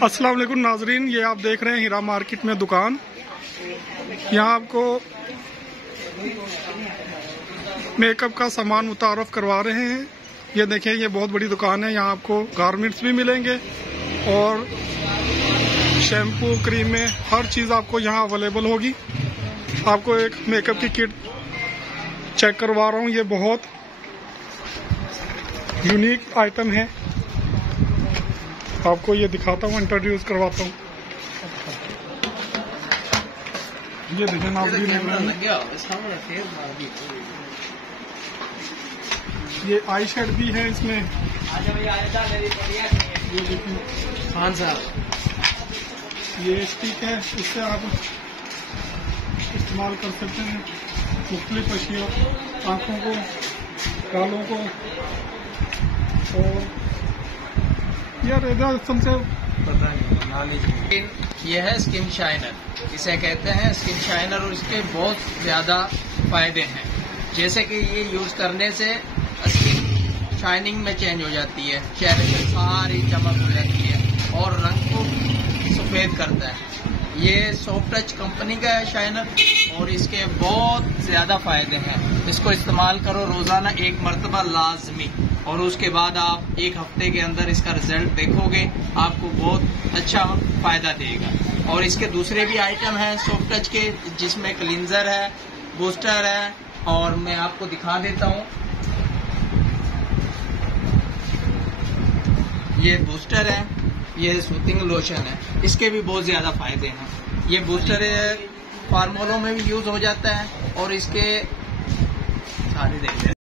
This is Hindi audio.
अस्सलाम वालेकुम नाजरीन, ये आप देख रहे हैं हीरा मार्केट में दुकान। यहाँ आपको मेकअप का सामान मुतारफ करवा रहे हैं। ये देखें, ये बहुत बड़ी दुकान है। यहाँ आपको गारमेंट्स भी मिलेंगे और शैम्पू, क्रीमें, हर चीज़ आपको यहाँ अवेलेबल होगी। आपको एक मेकअप की किट चेक करवा रहा हूँ। ये बहुत यूनिक आइटम है, आपको ये दिखाता हूँ, इंट्रोड्यूस करवाता हूँ। ये देखें आप भी, ये आई शेड भी है इसमें। ये देखिए खान साहब, ये स्टिक है, इससे आप इस्तेमाल कर सकते हैं मुख्तलिफ अशिया, आँखों को, गालों को। और यार इधर सबसे पता नहीं, ये है स्किन शाइनर, इसे कहते हैं स्किन शाइनर। और इसके बहुत ज्यादा फायदे हैं, जैसे कि ये यूज करने से स्किन शाइनिंग में चेंज हो जाती है, चेहरे पे सारी चमक हो जाती है और रंग को सफेद करता है। ये सॉफ्ट टच कंपनी का है शाइनर और इसके बहुत ज्यादा फायदे हैं। इसको इस्तेमाल करो रोजाना 1 मरतबा लाजमी, और उसके बाद आप 1 हफ्ते के अंदर इसका रिजल्ट देखोगे, आपको बहुत अच्छा फायदा देगा। और इसके दूसरे भी आइटम हैं सॉफ्ट टच के, जिसमें क्लींजर है, बूस्टर है, और मैं आपको दिखा देता हूँ। ये बूस्टर है, ये सूथिंग लोशन है, इसके भी बहुत ज्यादा फायदे हैं। ये बूस्टर फार्मूलों में भी यूज हो जाता है और इसके सारे देखते हैं।